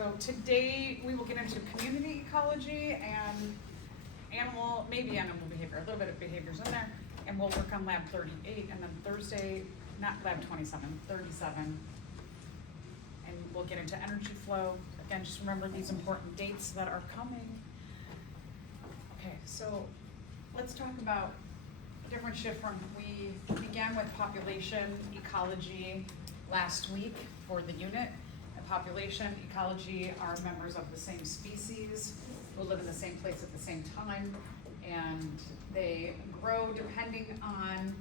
So today we will get into community ecology and maybe animal behavior, a little bit of behaviors in there, and we'll work on lab 38, and then Thursday, not lab 27, 37, and we'll get into energy flow. Again, just remember these important dates that are coming. Okay, so let's talk about a different shift from, we began with population ecology last week for the unit. And population ecology are members of the same species who live in the same place at the same time, and they grow depending on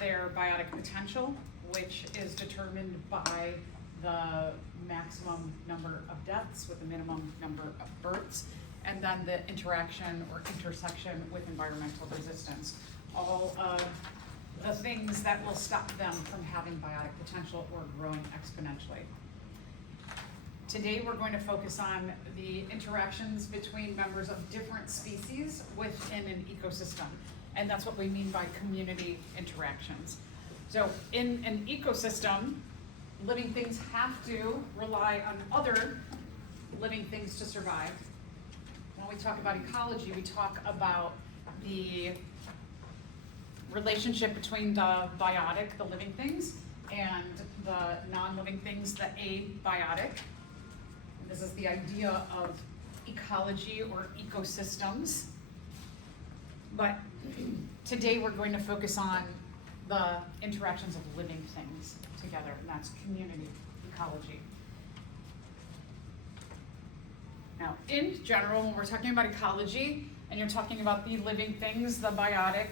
their biotic potential, which is determined by the maximum number of deaths with the minimum number of births, and then the interaction or intersection with environmental resistance. All of the things that will stop them from having biotic potential or growing exponentially. Today we're going to focus on the interactions between members of different species within an ecosystem, and that's what we mean by community interactions. So in an ecosystem, living things have to rely on other living things to survive. When we talk about ecology, we talk about the relationship between the biotic, the living things, and the non-living things, the abiotic. This is the idea of ecology or ecosystems. But today we're going to focus on the interactions of living things together, and that's community ecology. Now, in general, when we're talking about ecology, and you're talking about the living things, the biotic,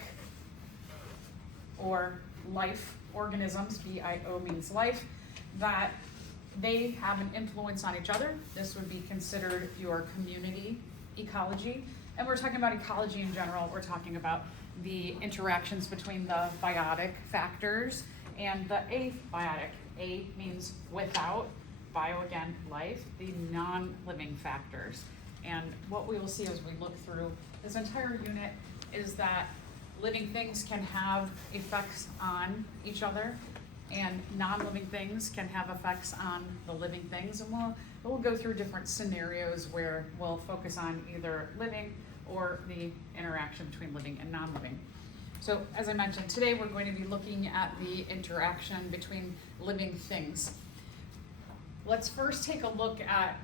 or life organisms, B-I-O means life, that they have an influence on each other. This would be considered your community ecology. And we're talking about ecology in general. We're talking about the interactions between the biotic factors and the abiotic. A means without, bio again, life, the non-living factors. And what we will see as we look through this entire unit is that living things can have effects on each other, and non-living things can have effects on the living things. And we'll go through different scenarios where we'll focus on either living or the interaction between living and non-living. So as I mentioned, today we're going to be looking at the interaction between living things. Let's first take a look at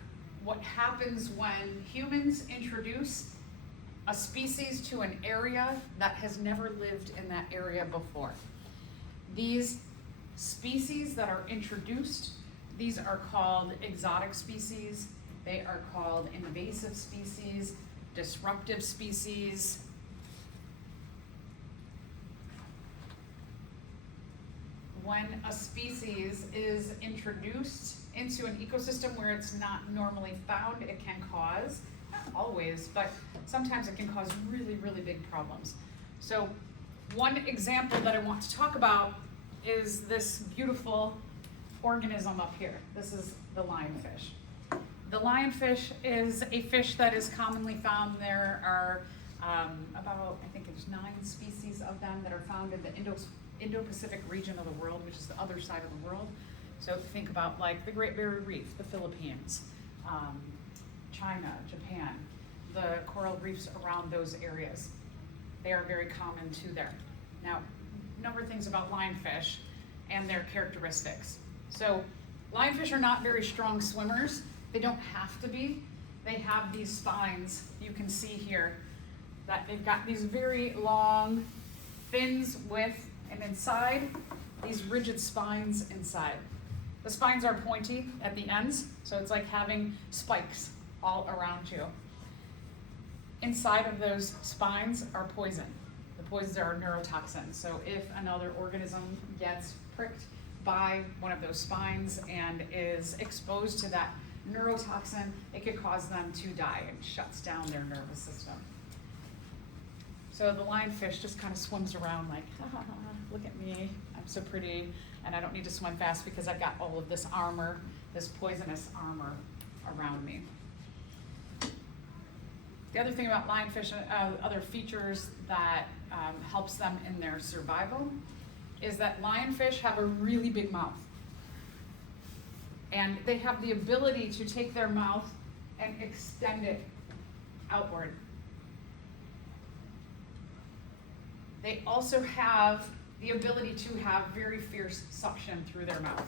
what happens when humans introduce a species to an area that has never lived in that area before. These species that are introduced, these are called exotic species, they are called invasive species, disruptive species. When a species is introduced into an ecosystem where it's not normally found, it can cause, not always, but sometimes it can cause really, really big problems. So one example that I want to talk about is this beautiful organism up here. This is the lionfish. The lionfish is a fish that is commonly found. There are about, I think it's 9 species of them that are found in the Indo-Pacific region of the world, which is the other side of the world. So think about like the Great Barrier Reef, the Philippines, China, Japan, the coral reefs around those areas. They are very common too there. Now, a number of things about lionfish and their characteristics. So lionfish are not very strong swimmers. They don't have to be. They have these spines, you can see here, that they've got these very long fins with, and inside, these rigid spines inside. The spines are pointy at the ends, so it's like having spikes all around you. Inside of those spines are poison. The poisons are neurotoxins. So if another organism gets pricked by one of those spines and is exposed to that neurotoxin, it could cause them to die and shuts down their nervous system. So the lionfish just kind of swims around like, ha, ha, ha, look at me, I'm so pretty, and I don't need to swim fast because I've got all of this armor, this poisonous armor around me. The other thing about lionfish, other features that helps them in their survival, is that lionfish have a really big mouth. And they have the ability to take their mouth and extend it outward. They also have the ability to have very fierce suction through their mouth.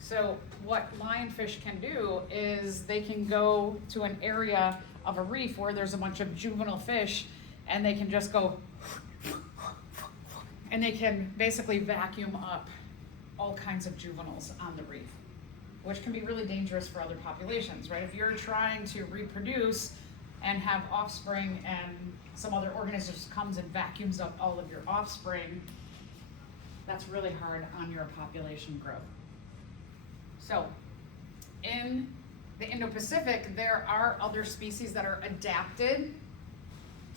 So what lionfish can do is they can go to an area of a reef where there's a bunch of juvenile fish, and they can just go, and they can basically vacuum up all kinds of juveniles on the reef, which can be really dangerous for other populations, right? If you're trying to reproduce and have offspring and some other organism just comes and vacuums up all of your offspring, that's really hard on your population growth. So in the Indo-Pacific, there are other species that are adapted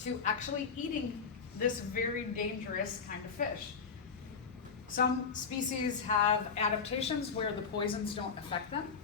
to actually eating this very dangerous kind of fish. Some species have adaptations where the poisons don't affect them.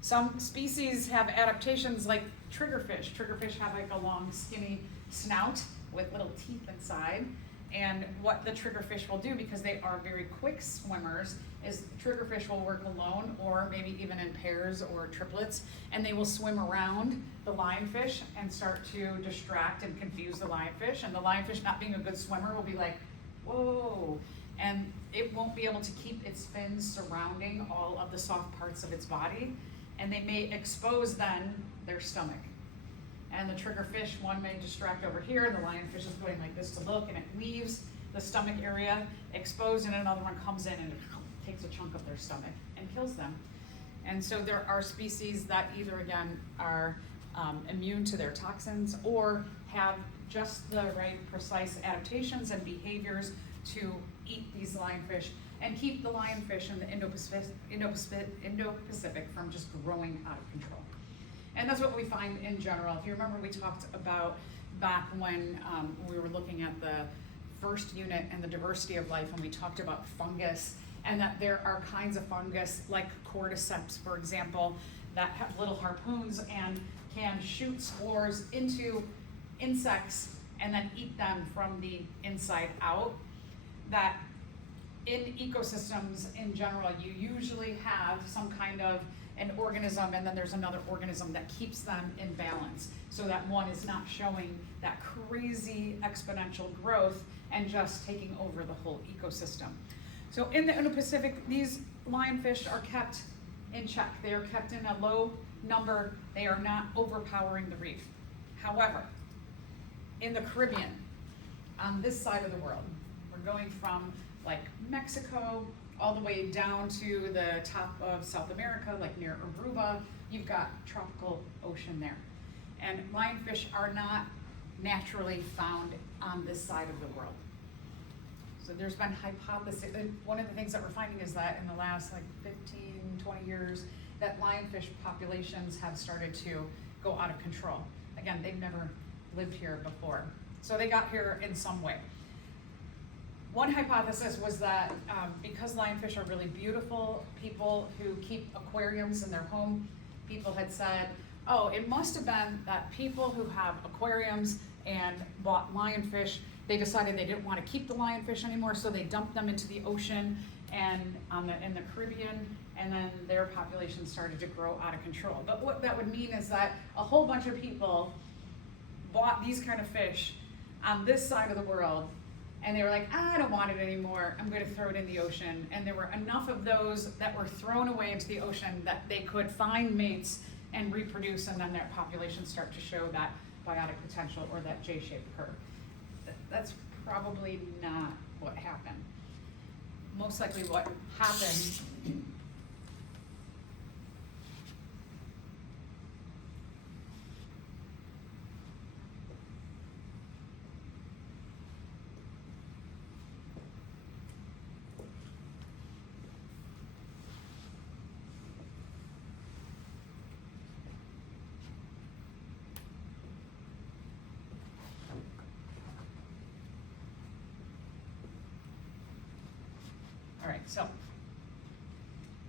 Some species have adaptations like triggerfish. Triggerfish have like a long, skinny snout with little teeth inside. And what the triggerfish will do, because they are very quick swimmers, is triggerfish will work alone or maybe even in pairs or triplets, and they will swim around the lionfish and start to distract and confuse the lionfish. And the lionfish, not being a good swimmer, will be like, whoa. And it won't be able to keep its fins surrounding all of the soft parts of its body, and they may expose then their stomach. And the triggerfish, one may distract over here, and the lionfish is going like this to look, and it leaves the stomach area exposed, and another one comes in and takes a chunk of their stomach and kills them. And so there are species that either, again, are immune to their toxins or have just the right precise adaptations and behaviors to eat these lionfish and keep the lionfish in the Indo-Pacific from just growing out of control. And that's what we find in general. If you remember, we talked about back when we were looking at the first unit and the diversity of life, and we talked about fungus, and that there are kinds of fungus like cordyceps, for example, that have little harpoons and can shoot spores into insects and then eat them from the inside out. That in ecosystems in general, you usually have some kind of an organism, and then there's another organism that keeps them in balance, so that one is not showing that crazy exponential growth and just taking over the whole ecosystem. So in the Indo-Pacific, these lionfish are kept in check. They are kept in a low number. They are not overpowering the reef. However, in the Caribbean, on this side of the world, we're going from like Mexico all the way down to the top of South America, like near Aruba. You've got tropical ocean there. And lionfish are not naturally found on this side of the world. So there's been hypothesis, one of the things that we're finding is that in the last like 15, 20 years, that lionfish populations have started to go out of control. Again, they've never lived here before. So they got here in some way. One hypothesis was that because lionfish are really beautiful, people who keep aquariums in their home, people had said, oh, it must have been that people who have aquariums and bought lionfish, they decided they didn't want to keep the lionfish anymore, so they dumped them into the ocean and in the Caribbean, and then their population started to grow out of control. But what that would mean is that a whole bunch of people bought these kind of fish on this side of the world, and they were like, I don't want it anymore, I'm going to throw it in the ocean. And there were enough of those that were thrown away into the ocean that they could find mates and reproduce, and then their populations start to show that biotic potential or that J-shaped curve. That's probably not what happened. Most likely what happened So,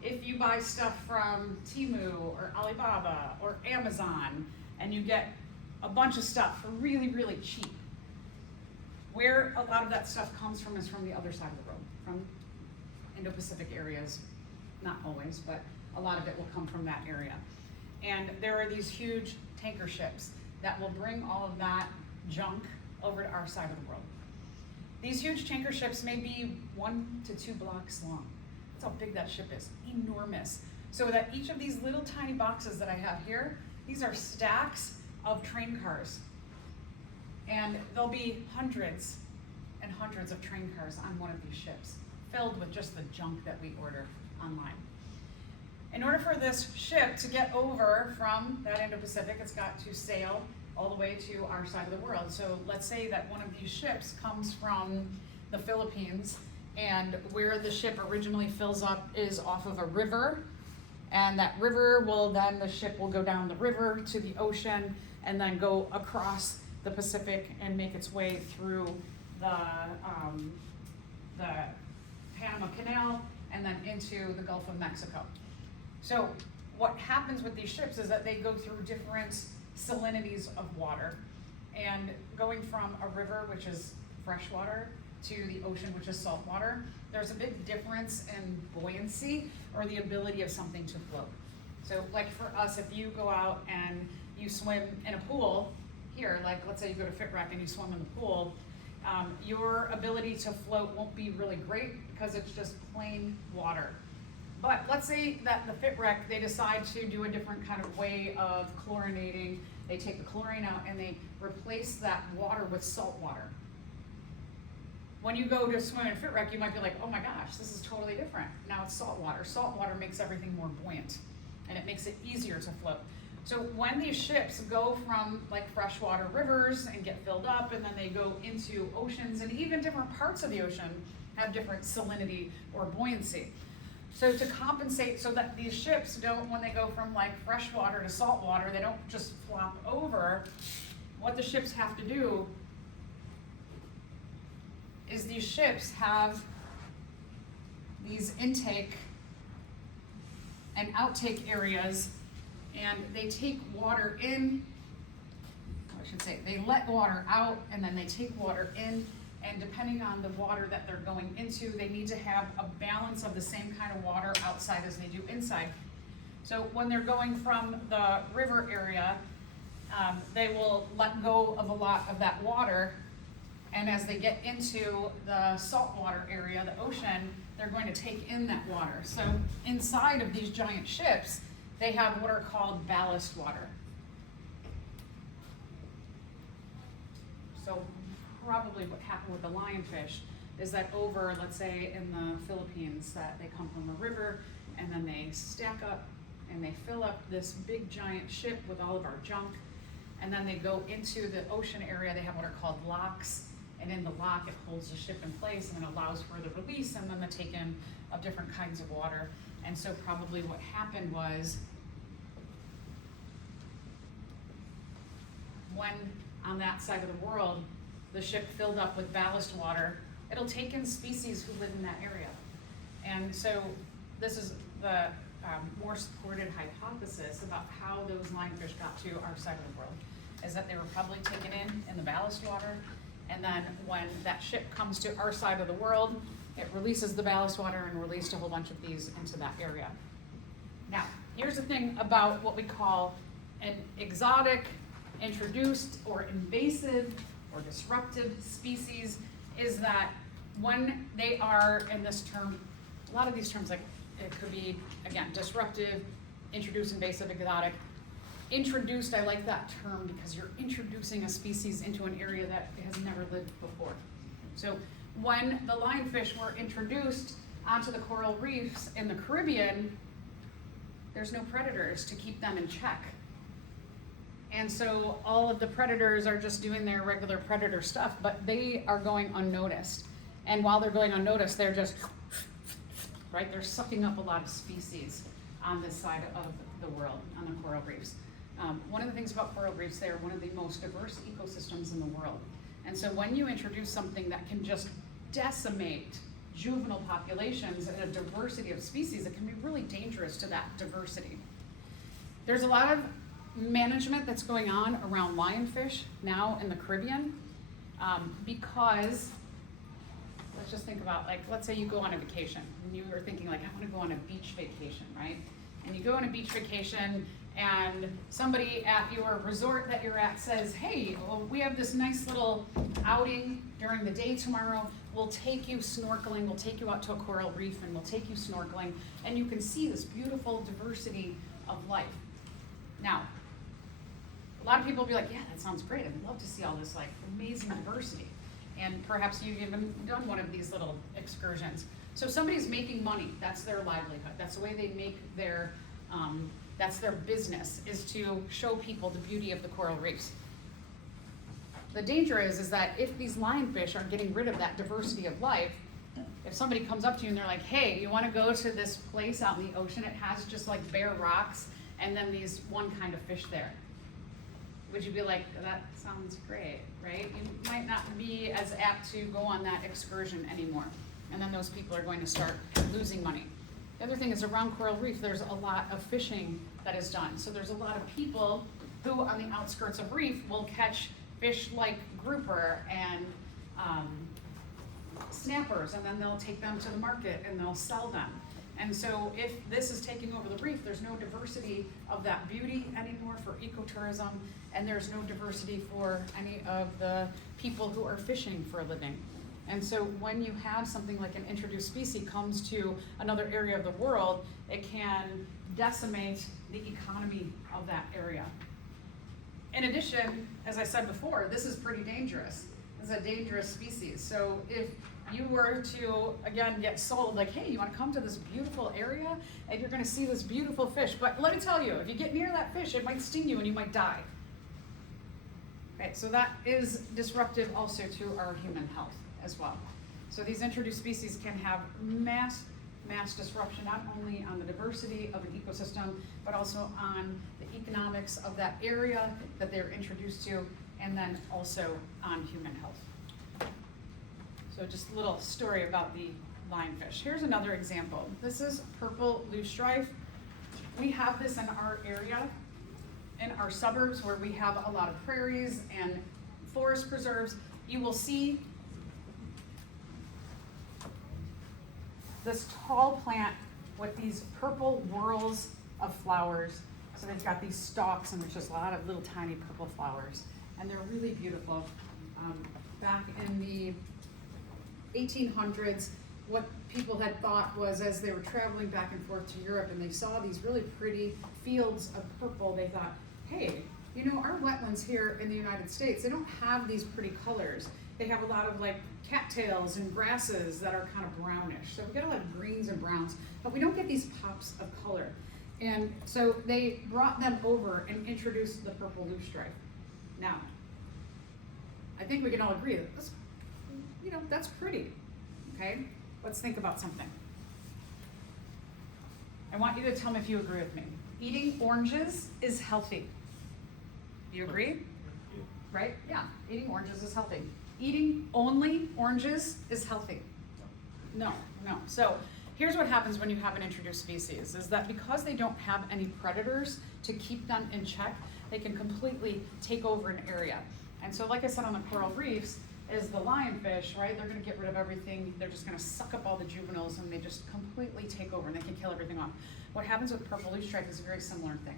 if you buy stuff from Temu or Alibaba or Amazon and you get a bunch of stuff for really, really cheap, where a lot of that stuff comes from is from the other side of the world, from Indo-Pacific areas, not always, but a lot of it will come from that area. And there are these huge tanker ships that will bring all of that junk over to our side of the world. These huge tanker ships may be 1 to 2 blocks long. That's how big that ship is, enormous. So that each of these little tiny boxes that I have here, these are stacks of train cars. And there'll be hundreds and hundreds of train cars on one of these ships, filled with just the junk that we order online. In order for this ship to get over from that Indo-Pacific, it's got to sail all the way to our side of the world. So let's say that one of these ships comes from the Philippines, and where the ship originally fills up is off of a river, and that river will then, the ship will go down the river to the ocean and then go across the Pacific and make its way through the Panama Canal and then into the Gulf of Mexico. So what happens with these ships is that they go through different salinities of water, and going from a river, which is fresh water, to the ocean, which is salt water, there's a big difference in buoyancy or the ability of something to float. So like for us, if you go out and you swim in a pool here, like let's say you go to FitRec and you swim in the pool, your ability to float won't be really great because it's just plain water. But let's say that the FitRec, they decide to do a different kind of way of chlorinating. They take the chlorine out and they replace that water with salt water. When you go to swim in FitRec, you might be like, oh my gosh, this is totally different. Now it's salt water. Salt water makes everything more buoyant and it makes it easier to float. So when these ships go from like freshwater rivers and get filled up, and then they go into oceans, and even different parts of the ocean have different salinity or buoyancy. So to compensate so that these ships don't, when they go from like freshwater to salt water, they don't just flop over, what the ships have to do is these ships have these intake and outtake areas, and they take water in, I should say, they let water out and then they take water in, and depending on the water that they're going into, they need to have a balance of the same kind of water outside as they do inside. So when they're going from the river area, they will let go of a lot of that water, and as they get into the saltwater area, the ocean, they're going to take in that water. So inside of these giant ships, they have what are called ballast water. So probably what happened with the lionfish is that over, let's say in the Philippines, that they come from a river and then they stack up and they fill up this big giant ship with all of our junk, and then they go into the ocean area. They have what are called locks, and in the lock it holds the ship in place and then allows for the release and then the take-in of different kinds of water. And so probably what happened was, when on that side of the world the ship filled up with ballast water, it'll take in species who live in that area. And so this is the more supported hypothesis about how those lionfish got to our side of the world, is that they were probably taken in the ballast water, and then when that ship comes to our side of the world, it releases the ballast water and released a whole bunch of these into that area. Now, here's the thing about what we call an exotic, introduced, or invasive, or disruptive species, is that when they are in this term, a lot of these terms, like it could be, again, disruptive, introduced, invasive, exotic. Introduced, I like that term because you're introducing a species into an area that has never lived before. So when the lionfish were introduced onto the coral reefs in the Caribbean, there's no predators to keep them in check. And so all of the predators are just doing their regular predator stuff, but they are going unnoticed. And while they're going unnoticed, they're just, right, they're sucking up a lot of species on this side of the world, on the coral reefs. One of the things about coral reefs, they are one of the most diverse ecosystems in the world. And so when you introduce something that can just decimate juvenile populations and a diversity of species, it can be really dangerous to that diversity. There's a lot of management that's going on around lionfish now in the Caribbean, because let's just think about, like, let's say you go on a vacation and you were thinking like, I want to go on a beach vacation, right? And you go on a beach vacation and somebody at your resort that you're at says, hey, well, we have this nice little outing during the day tomorrow. We'll take you snorkeling, we'll take you out to a coral reef and we'll take you snorkeling, and you can see this beautiful diversity of life. Now, a lot of people will be like, yeah, that sounds great. I'd love to see all this like amazing diversity. And perhaps you've even done one of these little excursions. So somebody's making money, that's their livelihood. That's the way they make their, that's their business, is to show people the beauty of the coral reefs. The danger is that if these lionfish are getting rid of that diversity of life, if somebody comes up to you and they're like, hey, you want to go to this place out in the ocean? It has just like bare rocks and then these one kind of fish there. Would you be like, that sounds great, right? You might not be as apt to go on that excursion anymore. And then those people are going to start losing money. The other thing is, around coral reef, there's a lot of fishing that is done. So there's a lot of people who on the outskirts of reef will catch fish like grouper and snappers, and then they'll take them to the market and they'll sell them. And so if this is taking over the reef, there's no diversity of that beauty anymore for ecotourism, and there's no diversity for any of the people who are fishing for a living. And so when you have something like an introduced species comes to another area of the world, it can decimate the economy of that area. In addition, as I said before, this is pretty dangerous. It's a dangerous species. So if you were to, again, get sold, like, hey, you want to come to this beautiful area and you're going to see this beautiful fish, but let me tell you, if you get near that fish, it might sting you and you might die. Okay, so that is disruptive also to our human health as well. So these introduced species can have mass disruption, not only on the diversity of an ecosystem, but also on the economics of that area that they're introduced to, and then also on human health. So just a little story about the lionfish. Here's another example. This is purple loosestrife. We have this in our area, in our suburbs where we have a lot of prairies and forest preserves. You will see this tall plant with these purple whorls of flowers. So they've got these stalks and there's just a lot of little tiny purple flowers. And they're really beautiful. Back in the 1800s, what people had thought was, as they were traveling back and forth to Europe and they saw these really pretty fields of purple, they thought, hey, you know, our wetlands here in the United States, they don't have these pretty colors. They have a lot of like cattails and grasses that are kind of brownish. So we get a lot of greens and browns, but we don't get these pops of color. And so they brought them over and introduced the purple loosestrife. Now, I think we can all agree that this, you know, that's pretty, okay? Let's think about something. I want you to tell me if you agree with me. Eating oranges is healthy. Do you agree? Right? Yeah, eating oranges is healthy. Eating only oranges is healthy. No. So here's what happens when you have an introduced species, is that because they don't have any predators to keep them in check, they can completely take over an area. And so like I said on the coral reefs, is the lionfish, right? They're gonna get rid of everything. They're just gonna suck up all the juveniles and they just completely take over and they can kill everything off. What happens with purple loosestrife is a very similar thing.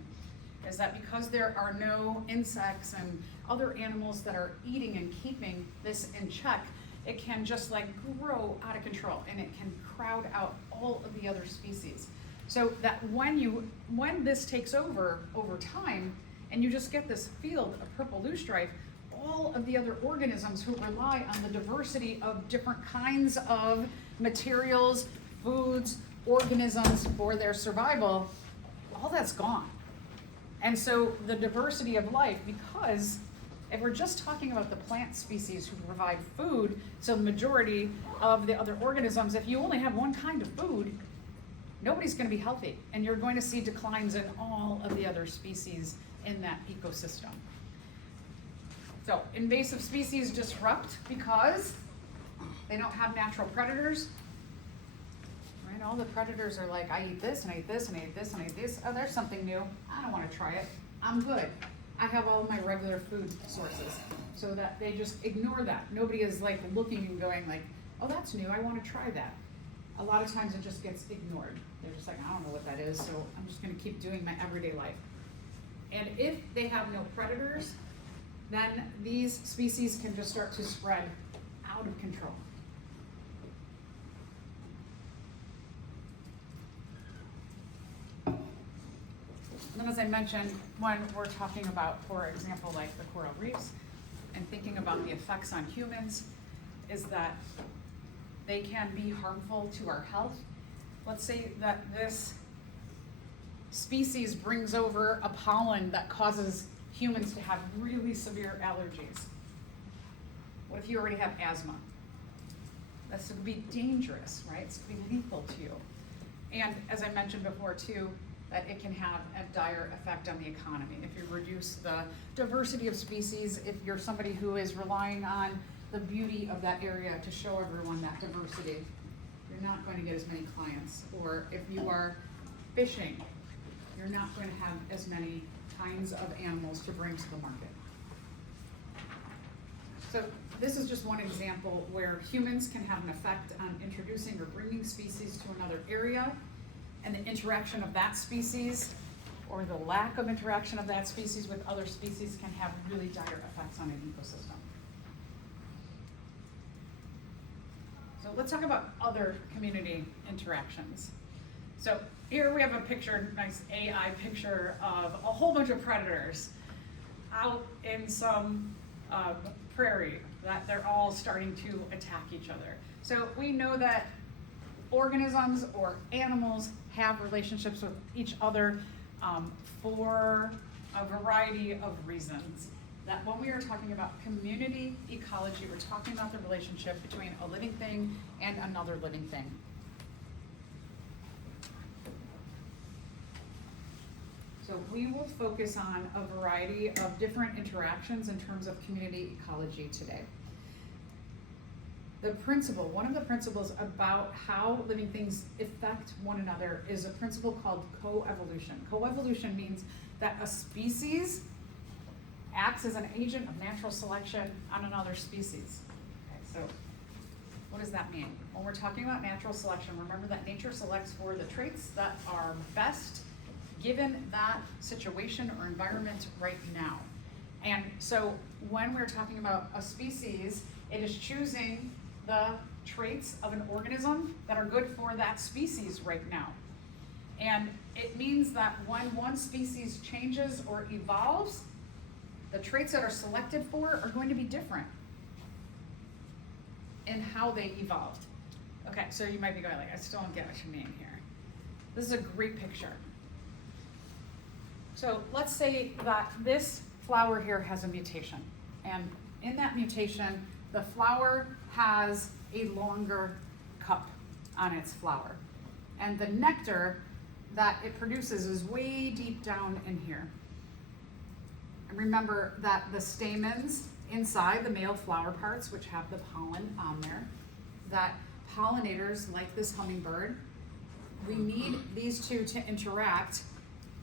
Is that because there are no insects and other animals that are eating and keeping this in check, it can just like grow out of control and it can crowd out all of the other species. So that when this takes over time, and you just get this field of purple loosestrife, all of the other organisms who rely on the diversity of different kinds of materials, foods, organisms for their survival, all that's gone. And so the diversity of life, because if we're just talking about the plant species who provide food, so the majority of the other organisms, if you only have one kind of food, nobody's going to be healthy, and you're going to see declines in all of the other species in that ecosystem. So invasive species disrupt because they don't have natural predators. Right? All the predators are like, I eat this and I eat this and I eat this and I eat this. Oh, there's something new. I don't want to try it. I'm good. I have all my regular food sources. So that they just ignore that. Nobody is like looking and going like, oh, that's new, I want to try that. A lot of times it just gets ignored. They're just like, I don't know what that is, so I'm just going to keep doing my everyday life. And if they have no predators, then these species can just start to spread out of control. And then, as I mentioned, when we're talking about, for example, like the coral reefs, and thinking about the effects on humans, is that they can be harmful to our health. Let's say that this species brings over a pollen that causes humans to have really severe allergies. What if you already have asthma? That's going to be dangerous, right? It's going to be lethal to you. And as I mentioned before too, that it can have a dire effect on the economy. If you reduce the diversity of species, if you're somebody who is relying on the beauty of that area to show everyone that diversity, you're not going to get as many clients. Or if you are fishing, you're not going to have as many kinds of animals to bring to the market. So this is just one example where humans can have an effect on introducing or bringing species to another area, and the interaction of that species or the lack of interaction of that species with other species can have really dire effects on an ecosystem. So let's talk about other community interactions. So here we have a picture, nice AI picture of a whole bunch of predators out in some prairie that they're all starting to attack each other. So we know that organisms or animals have relationships with each other for a variety of reasons. That when we are talking about community ecology, we're talking about the relationship between a living thing and another living thing. So we will focus on a variety of different interactions in terms of community ecology today. One of the principles about how living things affect one another is a principle called coevolution. Coevolution means that a species acts as an agent of natural selection on another species. Okay, so what does that mean? When we're talking about natural selection, remember that nature selects for the traits that are best given that situation or environment right now. And so when we're talking about a species, it is choosing the traits of an organism that are good for that species right now. And it means that when one species changes or evolves, the traits that are selected for are going to be different in how they evolved. Okay, so you might be going like, I still don't get what you mean here. This is a great picture. So let's say that this flower here has a mutation, and in that mutation, the flower has a longer cup on its flower, and the nectar that it produces is way deep down in here. And remember that the stamens inside the male flower parts, which have the pollen on there, that pollinators like this hummingbird, we need these two to interact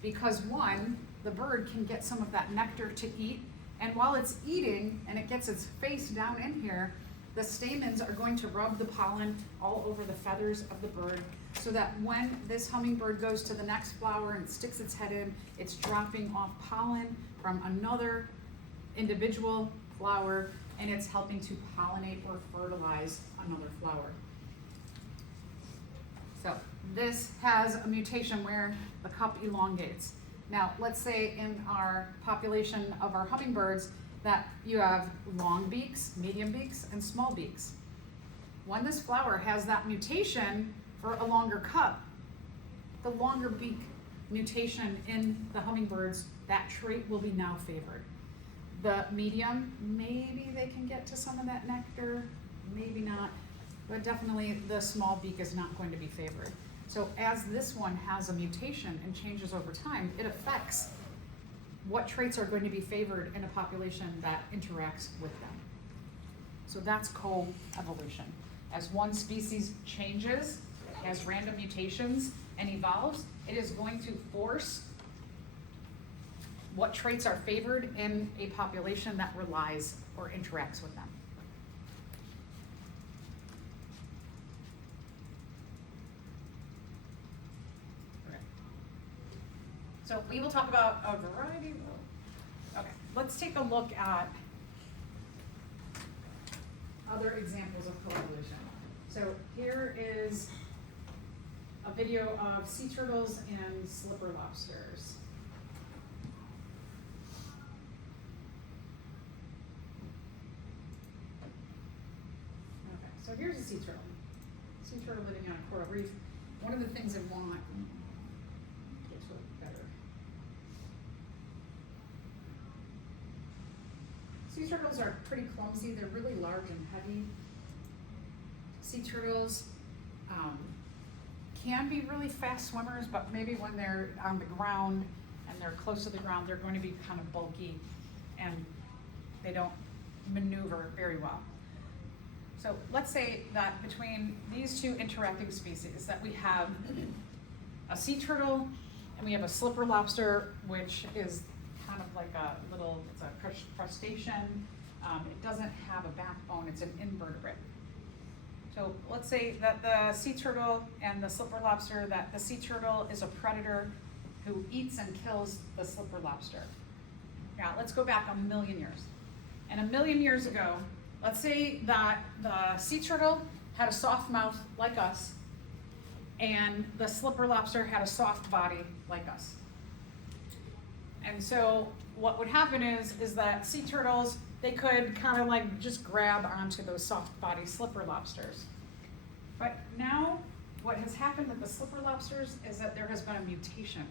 because one, the bird can get some of that nectar to eat, and while it's eating and it gets its face down in here, the stamens are going to rub the pollen all over the feathers of the bird so that when this hummingbird goes to the next flower and sticks its head in, it's dropping off pollen from another individual flower, and it's helping to pollinate or fertilize another flower. So this has a mutation where the cup elongates. Now, let's say in our population of our hummingbirds that you have long beaks, medium beaks, and small beaks. When this flower has that mutation for a longer cup, the longer beak mutation in the hummingbirds, that trait will be now favored. The medium, maybe they can get to some of that nectar, maybe not, but definitely the small beak is not going to be favored. So as this one has a mutation and changes over time, it affects what traits are going to be favored in a population that interacts with them. So that's coevolution. As one species changes, has random mutations, and evolves, it is going to force what traits are favored in a population that relies or interacts with them. So we will talk about a variety of, okay, let's take a look at other examples of co-evolution. So here is a video of sea turtles and slipper lobsters. Okay, so here's a sea turtle. Sea turtle living on a coral reef. One of the things I want, get to it better. Sea turtles are pretty clumsy. They're really large and heavy. Sea turtles can be really fast swimmers, but maybe when they're on the ground and they're close to the ground, they're going to be kind of bulky and they don't maneuver very well. So let's say that between these two interacting species that we have a sea turtle and we have a slipper lobster, which is kind of like a little, it's a crustacean. It doesn't have a backbone, it's an invertebrate. So let's say that the sea turtle and the slipper lobster, that the sea turtle is a predator who eats and kills the slipper lobster. Now let's go back 1,000,000 years. And 1,000,000 years ago, let's say that the sea turtle had a soft mouth like us, and the slipper lobster had a soft body like us. And so what would happen is that sea turtles, they could kind of like just grab onto those soft body slipper lobsters. But now what has happened with the slipper lobsters is that there has been a mutation.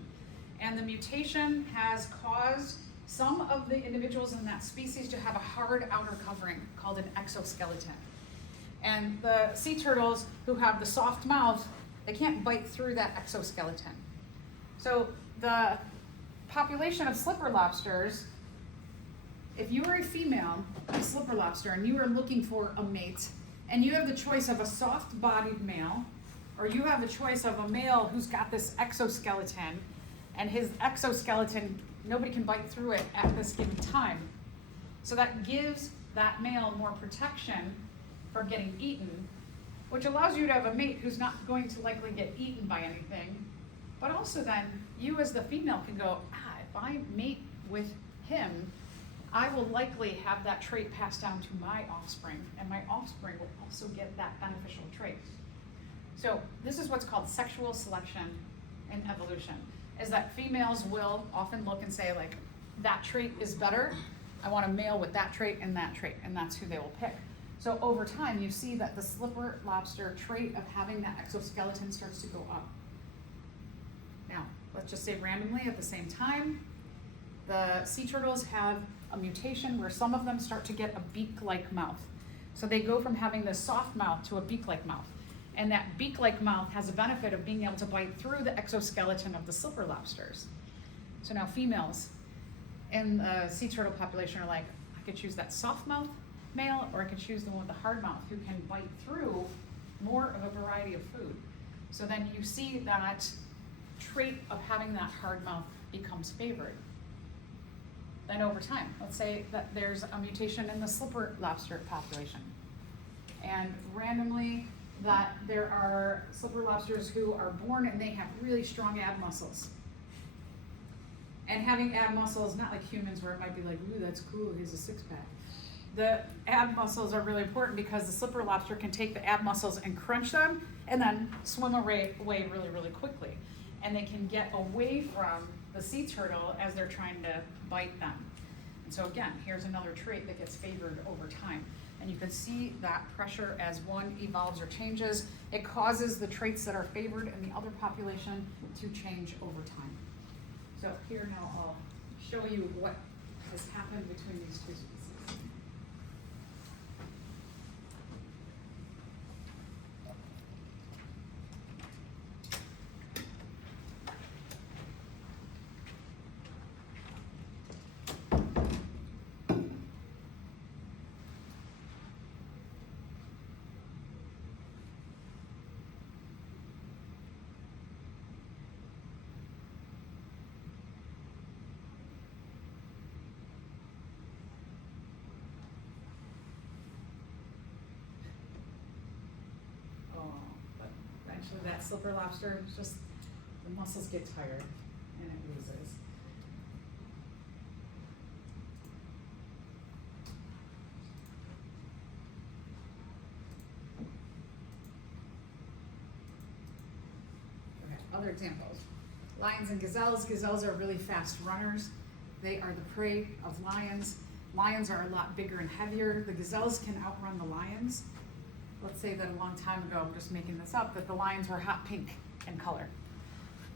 And the mutation has caused some of the individuals in that species to have a hard outer covering called an exoskeleton. And the sea turtles who have the soft mouth, they can't bite through that exoskeleton. So the population of slipper lobsters, if you are a female slipper lobster and you are looking for a mate, and you have the choice of a soft-bodied male, or you have the choice of a male who's got this exoskeleton, and his exoskeleton, nobody can bite through it at this given time. So that gives that male more protection from getting eaten, which allows you to have a mate who's not going to likely get eaten by anything. But also then, you as the female can go, if I mate with him, I will likely have that trait passed down to my offspring, and my offspring will also get that beneficial trait. So this is what's called sexual selection in evolution, is that females will often look and say, like, that trait is better, I want a male with that trait, and that's who they will pick. So over time, you see that the slipper lobster trait of having that exoskeleton starts to go up. Now, let's just say randomly at the same time, the sea turtles have a mutation where some of them start to get a beak-like mouth. So they go from having this soft mouth to a beak-like mouth. And that beak-like mouth has a benefit of being able to bite through the exoskeleton of the slipper lobsters. So now females in the sea turtle population are like, I could choose that soft mouth male, or I could choose the one with the hard mouth who can bite through more of a variety of food. So then you see that trait of having that hard mouth becomes favored. Then over time, let's say that there's a mutation in the slipper lobster population. And randomly, that there are slipper lobsters who are born and they have really strong ab muscles. And having ab muscles, not like humans where it might be like, ooh, that's cool, he has a six-pack. The ab muscles are really important because the slipper lobster can take the ab muscles and crunch them and then swim away really, really quickly. And they can get away from the sea turtle as they're trying to bite them. And so again, here's another trait that gets favored over time. And you can see that pressure as one evolves or changes, it causes the traits that are favored in the other population to change over time. So here now I'll show you what has happened between these two species. But eventually that slipper lobster, just the muscles get tired and it loses. other examples. Lions and gazelles. Gazelles are really fast runners. They are the prey of lions. Lions are a lot bigger and heavier. The gazelles can outrun the lions. Let's say that a long time ago, I'm just making this up, that the lions were hot pink in color.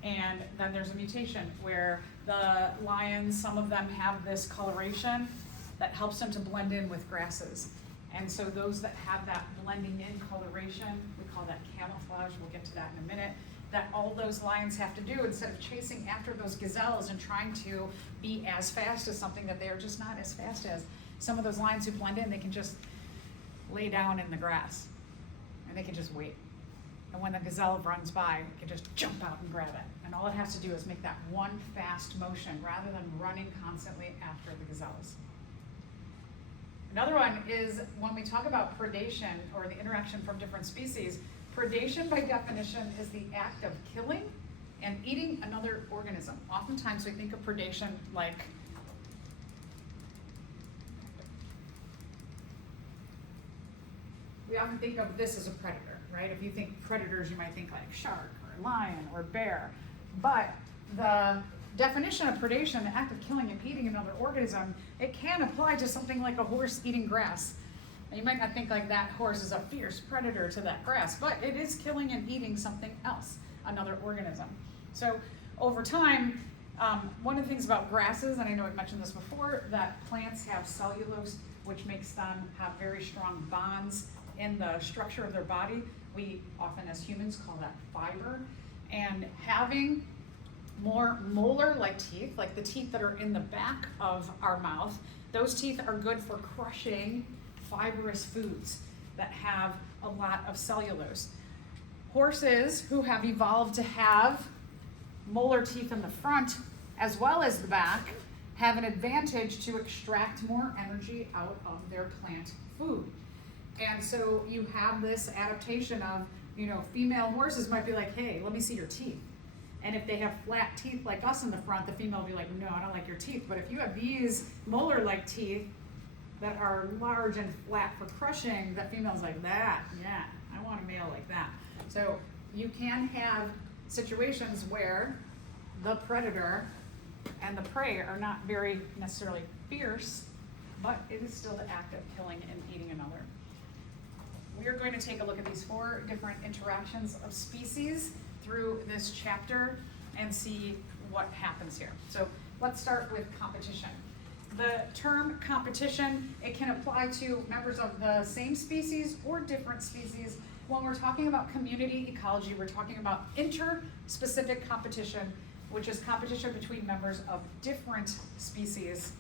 And then there's a mutation where the lions, some of them have this coloration that helps them to blend in with grasses. And so those that have that blending in coloration, we call that camouflage, we'll get to that in a minute, that all those lions have to do instead of chasing after those gazelles and trying to be as fast as something that they are just not as fast as. Some of those lions who blend in, they can just lay down in the grass and they can just wait. And when the gazelle runs by, it can just jump out and grab it. And all it has to do is make that one fast motion rather than running constantly after the gazelles. Another one is when we talk about predation or the interaction from different species, predation by definition is the act of killing and eating another organism. Oftentimes we think of predation like we often think of this as a predator, right? If you think predators, you might think like shark or lion or bear. But the definition of predation, the act of killing and eating another organism, it can apply to something like a horse eating grass. And you might not think like that horse is a fierce predator to that grass, but it is killing and eating something else, another organism. So over time, one of the things about grasses, and I know I've mentioned this before, that plants have cellulose, which makes them have very strong bonds in the structure of their body. We often as humans call that fiber. And having more molar-like teeth, like the teeth that are in the back of our mouth, those teeth are good for crushing fibrous foods that have a lot of cellulose. Horses who have evolved to have molar teeth in the front as well as the back have an advantage to extract more energy out of their plant food. And so you have this adaptation of, female horses might be like, hey, let me see your teeth. And if they have flat teeth like us in the front, the female will be like, no, I don't like your teeth. But if you have these molar-like teeth that are large and flat for crushing, that female's like, that, yeah, I want a male like that. So you can have situations where the predator and the prey are not very necessarily fierce, but it is still the act of killing and eating another. We are going to take a look at these 4 different interactions of species through this chapter and see what happens here. So let's start with competition. The term competition, it can apply to members of the same species or different species. When we're talking about community ecology, we're talking about inter-specific competition, which is competition between members of different species.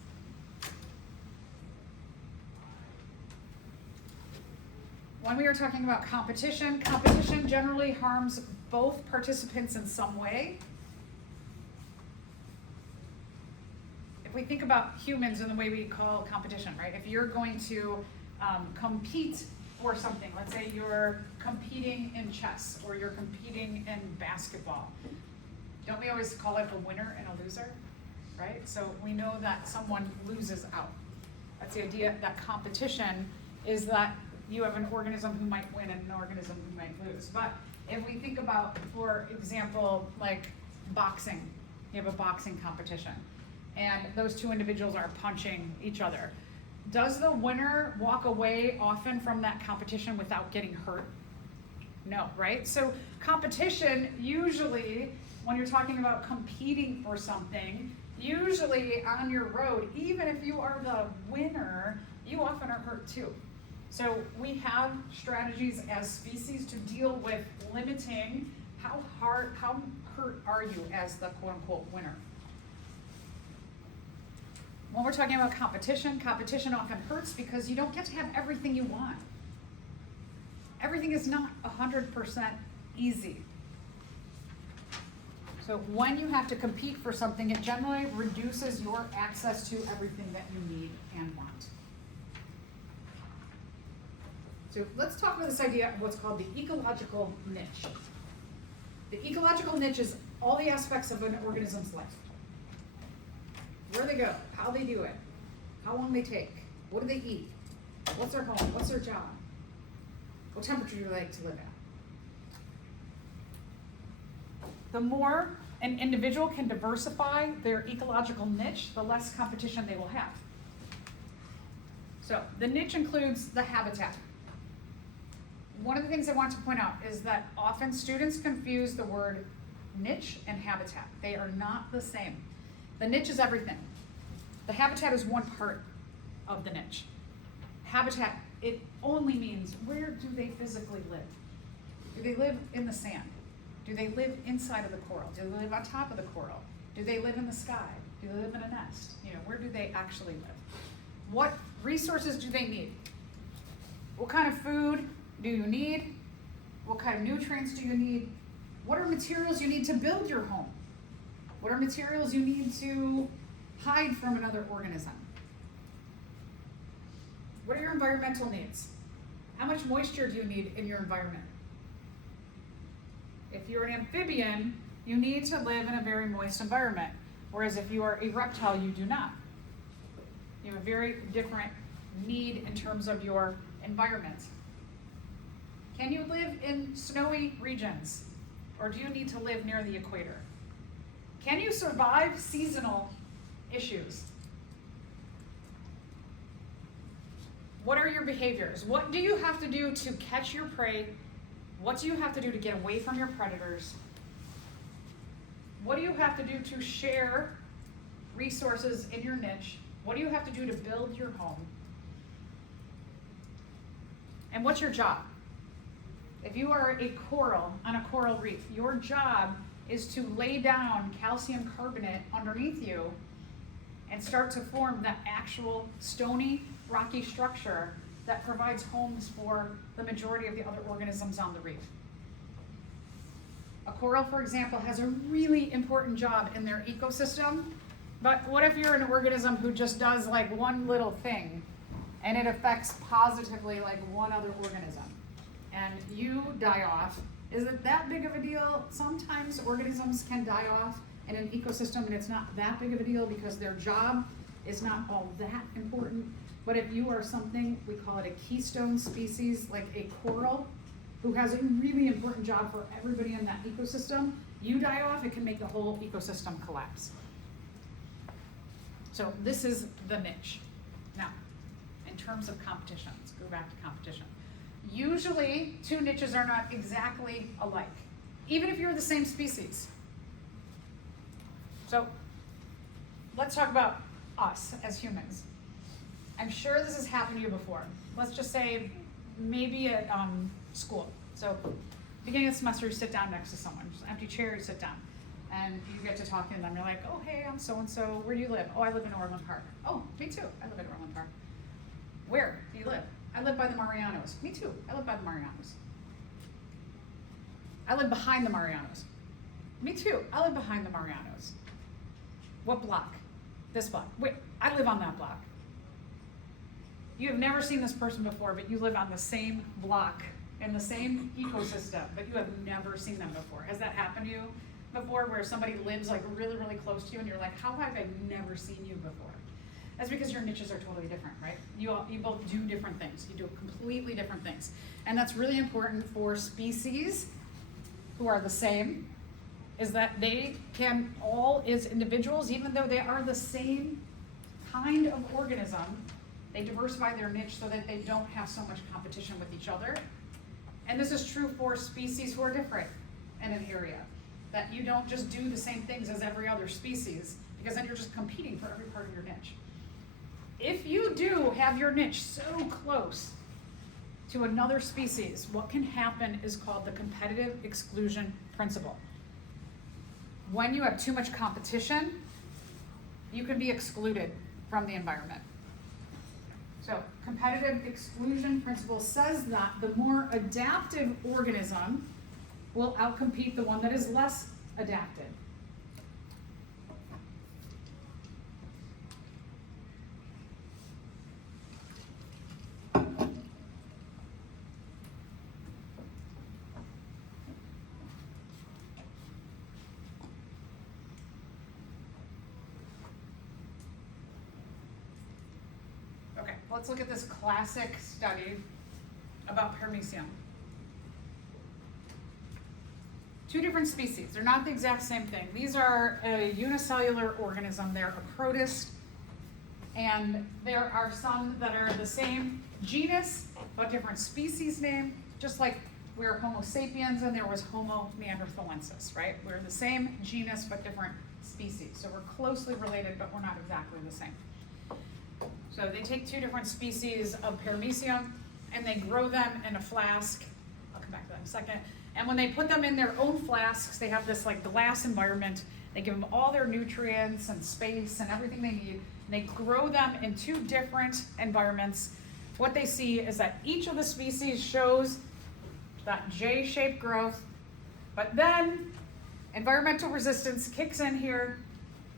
When we are talking about competition, competition generally harms both participants in some way. If we think about humans in the way we call competition, right? If you're going to compete for something, let's say you're competing in chess or you're competing in basketball, don't we always call it a winner and a loser, right? So we know that someone loses out. That's the idea that competition is that you have an organism who might win and an organism who might lose. But if we think about, for example, like boxing, you have a boxing competition, and those 2 individuals are punching each other. Does the winner walk away often from that competition without getting hurt? No, right? So competition, usually, when you're talking about competing for something, usually on your road, even if you are the winner, you often are hurt too. So we have strategies as species to deal with limiting how hurt are you as the quote-unquote winner. When we're talking about competition, competition often hurts because you don't get to have everything you want. Everything is not 100% easy. So when you have to compete for something, it generally reduces your access to everything that you need and want. So let's talk about this idea of what's called the ecological niche. The ecological niche is all the aspects of an organism's life. Where they go, how they do it, how long they take, what do they eat, what's their home, what's their job, what temperature do they like to live at. the more an individual can diversify their ecological niche, the less competition they will have. So the niche includes the habitat. One of the things I want to point out is that often students confuse the word niche and habitat. They are not the same. The niche is everything. The habitat is one part of the niche. Habitat, it only means where do they physically live? Do they live in the sand? Do they live inside of the coral? Do they live on top of the coral? Do they live in the sky? Do they live in a nest? Where do they actually live? What resources do they need? What kind of food do you need? What kind of nutrients do you need? What are materials you need to build your home? What are materials you need to hide from another organism? What are your environmental needs? How much moisture do you need in your environment? If you're an amphibian, you need to live in a very moist environment, whereas if you are a reptile, you do not. You have a very different need in terms of your environment. Can you live in snowy regions, or do you need to live near the equator? Can you survive seasonal issues? What are your behaviors? What do you have to do to catch your prey? What do you have to do to get away from your predators? What do you have to do to share resources in your niche? What do you have to do to build your home? And what's your job? If you are a coral on a coral reef, your job is to lay down calcium carbonate underneath you and start to form that actual stony, rocky structure that provides homes for the majority of the other organisms on the reef. A coral, for example, has a really important job in their ecosystem, but what if you're an organism who just does like one little thing and it affects positively like one other organism and you die off? Is it that big of a deal? Sometimes organisms can die off in an ecosystem and it's not that big of a deal because their job is not all that important. But if you are something, we call it a keystone species, like a coral, who has a really important job for everybody in that ecosystem, you die off, it can make the whole ecosystem collapse. So this is the niche. Now, in terms of competition, let's go back to competition. Usually, two niches are not exactly alike, even if you're the same species. So let's talk about us as humans. I'm sure this has happened to you before. Let's just say maybe at school. So beginning of the semester, you sit down next to someone, just an empty chair, you sit down. And you get to talking to them. You're like, oh, hey, I'm so-and-so. Where do you live? Oh, I live in Orland Park. Oh, me too. I live in Orland Park. Where do you live? I live by the Marianos. Me too. I live by the Marianos. I live behind the Marianos. Me too. I live behind the Marianos. What block? This block. Wait, I live on that block. You have never seen this person before, but you live on the same block in the same ecosystem, but you have never seen them before. Has that happened to you before, where somebody lives like really, really close to you and you're like, how have I never seen you before? That's because your niches are totally different, right? You both do different things. You do completely different things. And that's really important for species who are the same, is that they can all, as individuals, even though they are the same kind of organism, they diversify their niche so that they don't have so much competition with each other. And this is true for species who are different in an area, that you don't just do the same things as every other species, because then you're just competing for every part of your niche. If you do have your niche so close to another species, what can happen is called the competitive exclusion principle. When you have too much competition, you can be excluded from the environment. So, competitive exclusion principle says that the more adaptive organism will outcompete the one that is less adapted. Okay, let's look at this classic study about paramecium. Two different species. They're not the exact same thing. These are a unicellular organism. They're a protist. And there are some that are the same genus, but different species name, just like we're Homo sapiens and there was Homo neanderthalensis, right? We're the same genus, but different species. So we're closely related, but we're not exactly the same. So they take two different species of paramecium and they grow them in a flask. I'll come back to that in a second. And when they put them in their own flasks, they have this like glass environment. They give them all their nutrients and space and everything they need. And they grow them in two different environments. What they see is that each of the species shows that J-shaped growth, but then environmental resistance kicks in here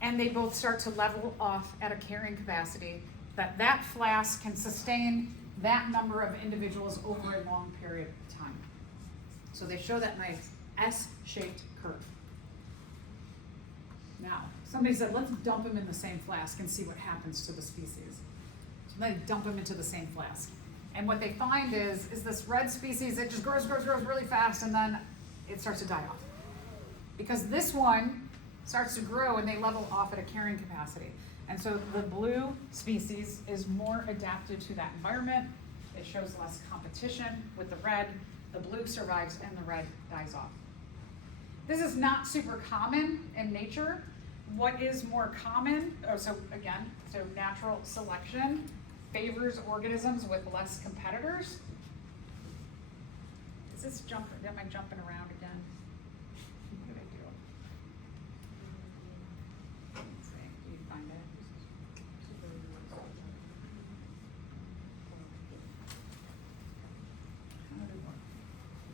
and they both start to level off at a carrying capacity that flask can sustain that number of individuals over a long period of time. So they show that nice S-shaped curve. Now, somebody said, let's dump them in the same flask and see what happens to the species. So they dump them into the same flask. And what they find is this red species, it just grows really fast and then it starts to die off. Because this one starts to grow and they level off at a carrying capacity. And so the blue species is more adapted to that environment. It shows less competition with the red. The blue survives and the red dies off. This is not super common in nature. What is more common, so natural selection favors organisms with less competitors. Is this am I jumping around again? What did I do? Let's see, do you find it?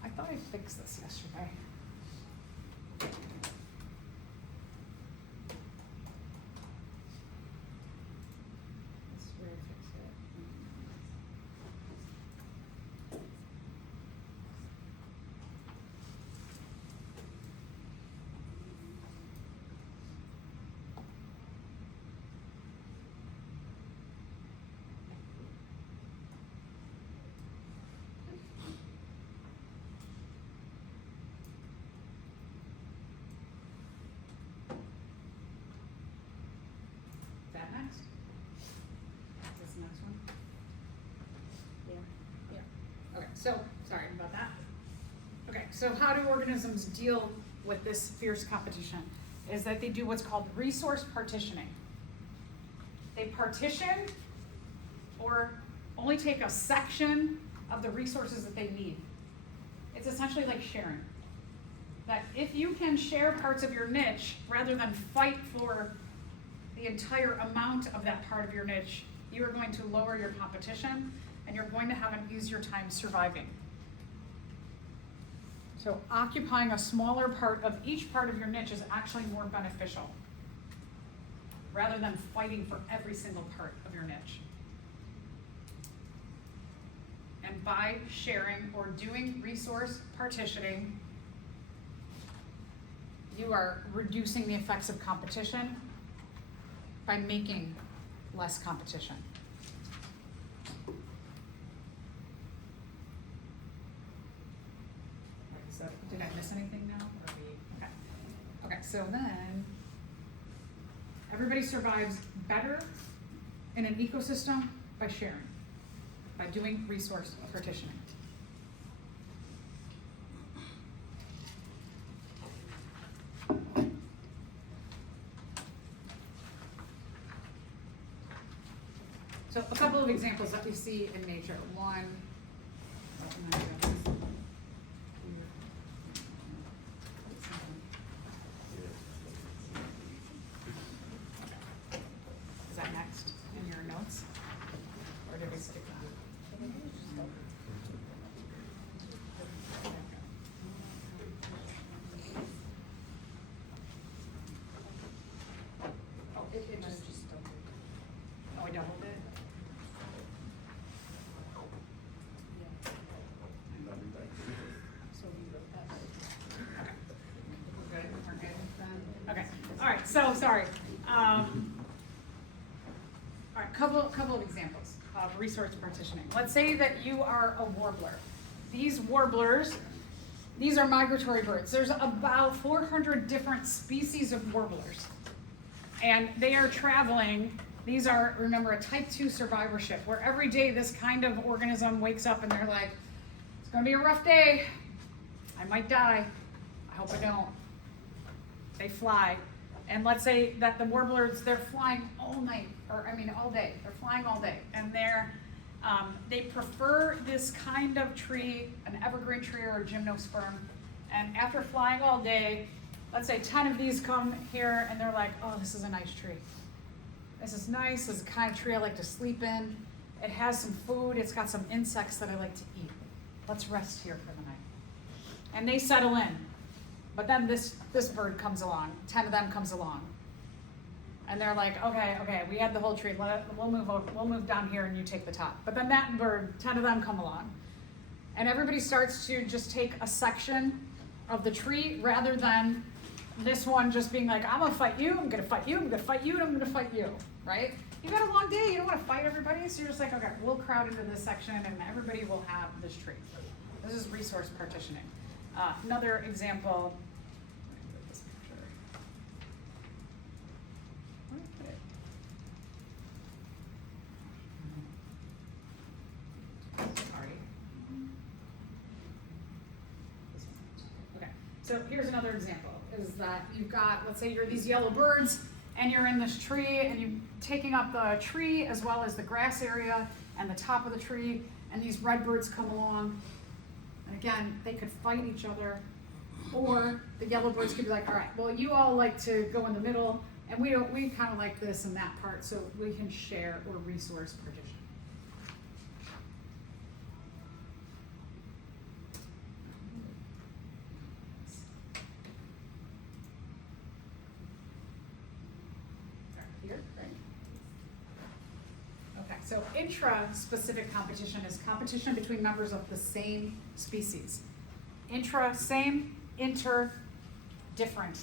I thought I fixed this yesterday. Next. Is this the next one? Yeah. Okay, so sorry about that. Okay, so how do organisms deal with this fierce competition? Is that they do what's called resource partitioning. They partition or only take a section of the resources that they need. It's essentially like sharing. That if you can share parts of your niche rather than fight for the entire amount of that part of your niche, you are going to lower your competition and you're going to have an easier time surviving. So occupying a smaller part of each part of your niche is actually more beneficial rather than fighting for every single part of your niche. And by sharing or doing resource partitioning, you are reducing the effects of competition by making less competition. So did I miss anything now? Okay, so then everybody survives better in an ecosystem by sharing, by doing resource partitioning. So a couple of examples that we see in nature. One, is that next in your notes? Or did we skip that? Oh, it just doubled. Oh, I doubled it? So sorry. All right, couple of examples of resource partitioning. Let's say that you are a warbler. These warblers These are migratory birds. There's about 400 different species of warblers. And they are traveling. These are, remember, a type 2 survivorship, where every day this kind of organism wakes up and they're like, it's gonna be a rough day. I might die. I hope I don't. They fly. And let's say that the warblers, they're flying all night, all day. They're flying all day. And they prefer this kind of tree, an evergreen tree or a gymnosperm. And after flying all day, let's say 10 of these come here and they're like, oh, this is a nice tree. This is nice, this is the kind of tree I like to sleep in. It has some food, it's got some insects that I like to eat. Let's rest here for the night. And they settle in. But then this bird comes along, 10 of them comes along. And they're like, okay, we had the whole tree, we'll move down here and you take the top. But then that bird, 10 of them come along. And everybody starts to just take a section of the tree rather than this one just being like, I'm gonna fight you, I'm gonna fight you, I'm gonna fight you, and I'm gonna fight you, right? You've got a long day, you don't wanna fight everybody, so you're just like, okay, we'll crowd into this section and everybody will have this tree. This is resource partitioning. Another example, this picture. Where did I put it? Sorry. Okay, so here's another example, is that you've got, let's say you're these yellow birds, and you're in this tree, and you're taking up the tree as well as the grass area and the top of the tree, and these red birds come along. And again, they could fight each other, or the yellow birds could be like, all right, well, you all like to go in the middle, and we kind of like this and that part, so we can share or resource partition. Here, right? Okay, so intra-specific competition is competition between members of the same species. Intra, same, inter, different.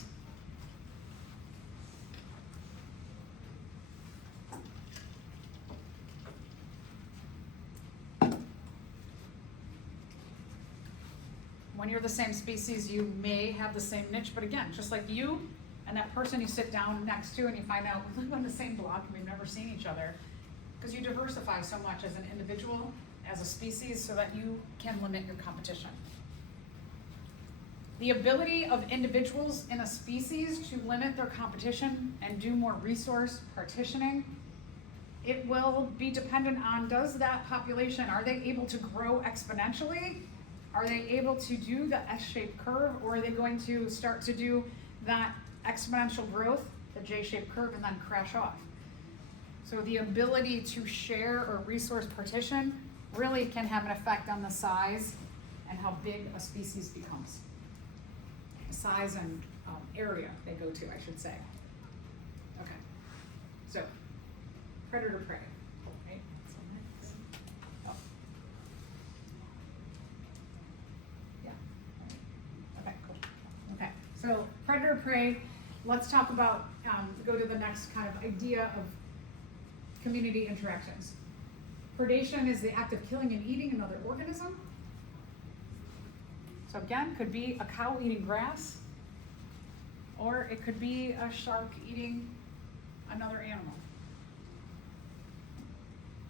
When you're the same species, you may have the same niche, but again, just like you and that person you sit down next to and you find out we live on the same block and we've never seen each other, because you diversify so much as an individual, as a species, so that you can limit your competition. The ability of individuals in a species to limit their competition and do more resource partitioning, it will be dependent on, does that population, are they able to grow exponentially? Are they able to do the S-shaped curve, or are they going to start to do that exponential growth, the J-shaped curve, and then crash off? So the ability to share or resource partition really can have an effect on the size and how big a species becomes. Size and area they go to, I should say. Okay, so predator prey, right? Oh. Yeah. Okay, cool. Okay, so predator prey. Let's talk about. Go to the next kind of idea of community interactions. Predation is the act of killing and eating another organism. So again, could be a cow eating grass, or it could be a shark eating another animal.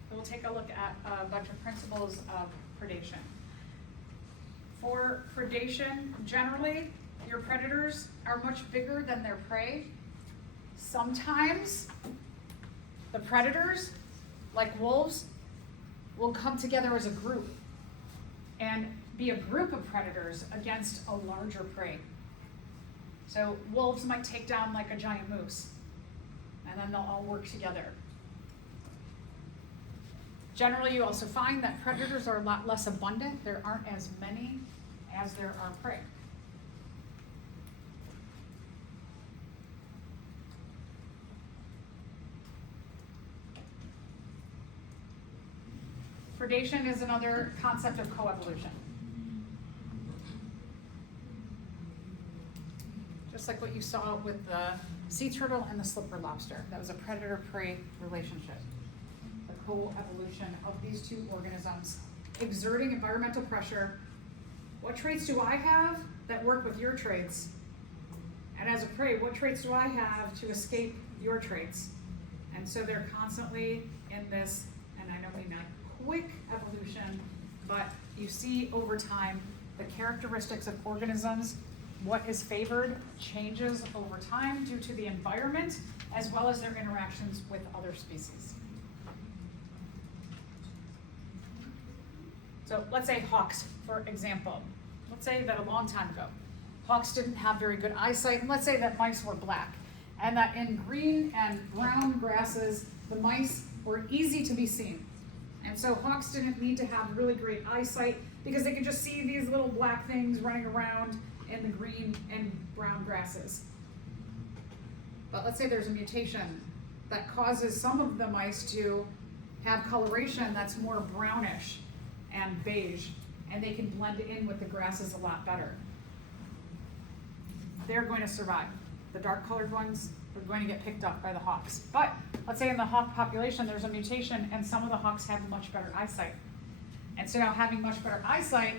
So we'll take a look at a bunch of principles of predation. For predation, generally, your predators are much bigger than their prey. Sometimes the predators, like wolves, will come together as a group and be a group of predators against a larger prey. So wolves might take down like a giant moose, and then they'll all work together. Generally, you also find that predators are a lot less abundant. There aren't as many as there are prey. Predation is another concept of coevolution. Just like what you saw with the sea turtle and the slipper lobster. That was a predator-prey relationship. The coevolution of these two organisms exerting environmental pressure what traits do I have that work with your traits? And as a prey, what traits do I have to escape your traits? And so they're constantly in this, and I know maybe not quick evolution, but you see over time the characteristics of organisms, what is favored changes over time due to the environment as well as their interactions with other species. So let's say hawks, for example. Let's say that a long time ago, hawks didn't have very good eyesight, and let's say that mice were black, and that in green and brown grasses, the mice were easy to be seen. And so hawks didn't need to have really great eyesight because they could just see these little black things running around in the green and brown grasses. But let's say there's a mutation that causes some of the mice to have coloration that's more brownish and beige, and they can blend in with the grasses a lot better. They're going to survive. The dark colored ones are going to get picked up by the hawks. But let's say in the hawk population there's a mutation and some of the hawks have much better eyesight. And so now having much better eyesight,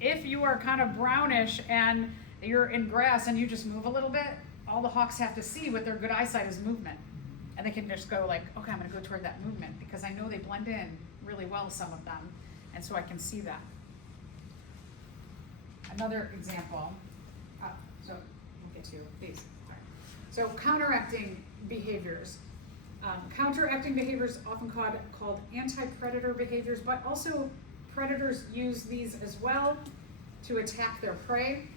if you are kind of brownish and you're in grass and you just move a little bit, all the hawks have to see with their good eyesight is movement. And they can just go like, okay, I'm gonna go toward that movement because I know they blend in really well, some of them. And so I can see that. Another example, so we'll get to these. So counteracting behaviors. Counteracting behaviors often called anti-predator behaviors, but also predators use these as well to attack their prey.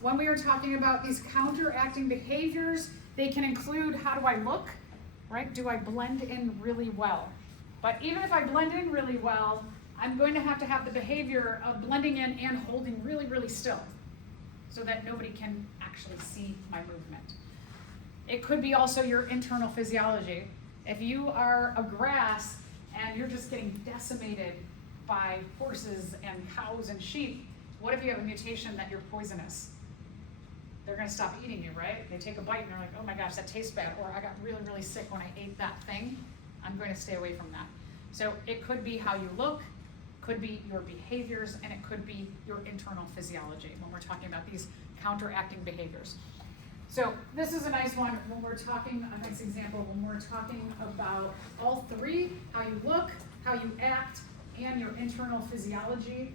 When we are talking about these counteracting behaviors, they can include how do I look, right? Do I blend in really well? But even if I blend in really well, I'm going to have the behavior of blending in and holding really, really still so that nobody can actually see my movement. It could be also your internal physiology. If you are a grass and you're just getting decimated by horses and cows and sheep, what if you have a mutation that you're poisonous? They're gonna stop eating you, right? They take a bite and they're like, oh my gosh, that tastes bad, or I got really, really sick when I ate that thing. I'm going to stay away from that. So it could be how you look, could be your behaviors, and it could be your internal physiology when we're talking about these counteracting behaviors. So this is a nice one when we're talking, a nice example, when we're talking about all three, how you look, how you act, and your internal physiology,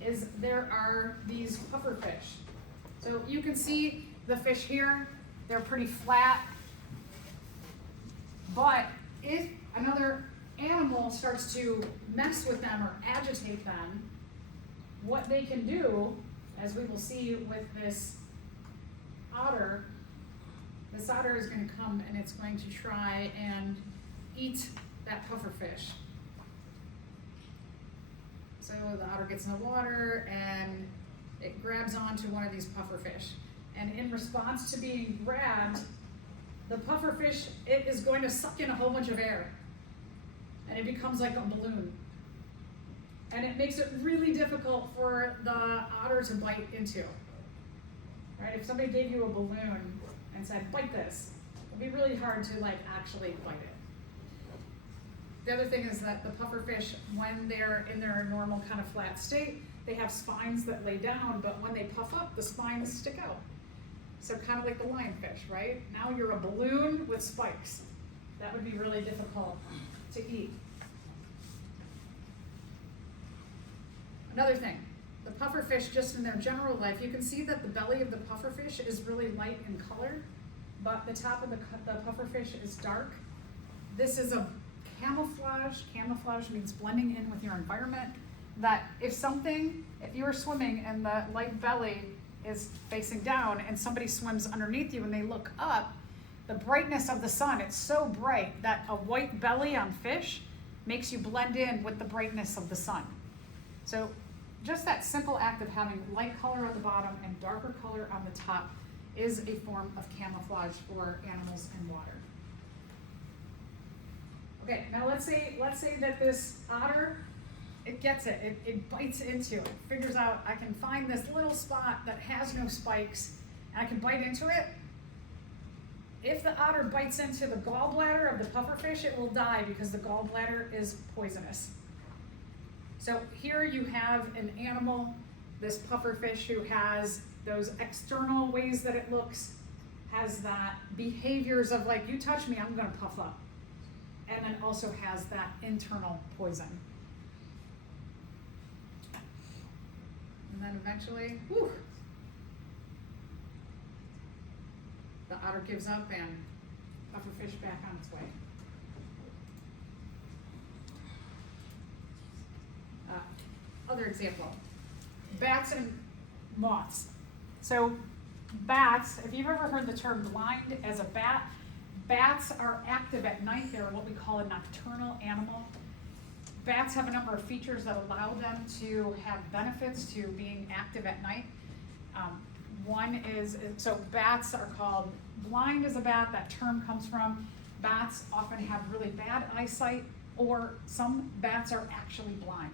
is there are these pufferfish. So you can see the fish here, they're pretty flat, but if another animal starts to mess with them or agitate them, what they can do, as we will see with this otter is going to come and it's going to try and eat that pufferfish. So the otter gets in the water and it grabs onto one of these pufferfish. And in response to being grabbed, the pufferfish, it is going to suck in a whole bunch of air. And it becomes like a balloon. And it makes it really difficult for the otter to bite into. Right? If somebody gave you a balloon and said, bite this, it'd be really hard to actually bite it. The other thing is that the pufferfish, when they're in their normal kind of flat state, they have spines that lay down, but when they puff up, the spines stick out. So kind of like the lionfish, right? Now you're a balloon with spikes. That would be really difficult to eat. Another thing, the pufferfish, just in their general life, you can see that the belly of the pufferfish is really light in color, but the top of the pufferfish is dark. This is a camouflage. Camouflage means blending in with your environment. That if you are swimming and the light belly is facing down and somebody swims underneath you and they look up, the brightness of the sun, it's so bright that a white belly on fish makes you blend in with the brightness of the sun. So just that simple act of having light color at the bottom and darker color on the top is a form of camouflage for animals in water. Okay, now let's say that this otter, it gets it, it bites into it, figures out I can find this little spot that has no spikes and I can bite into it. If the otter bites into the gallbladder of the pufferfish, it will die because the gallbladder is poisonous. So here you have an animal This pufferfish who has those external ways that it looks, has that behaviors of like, you touch me, I'm gonna puff up. And then also has that internal poison. And then eventually, whew, the otter gives up and pufferfish back on its way. Other example, bats and moths. So bats, if you've ever heard the term blind as a bat, bats are active at night. They're what we call a nocturnal animal. Bats have a number of features that allow them to have benefits to being active at night. One is, so bats are called blind as a bat. That term comes from bats often have really bad eyesight, or some bats are actually blind.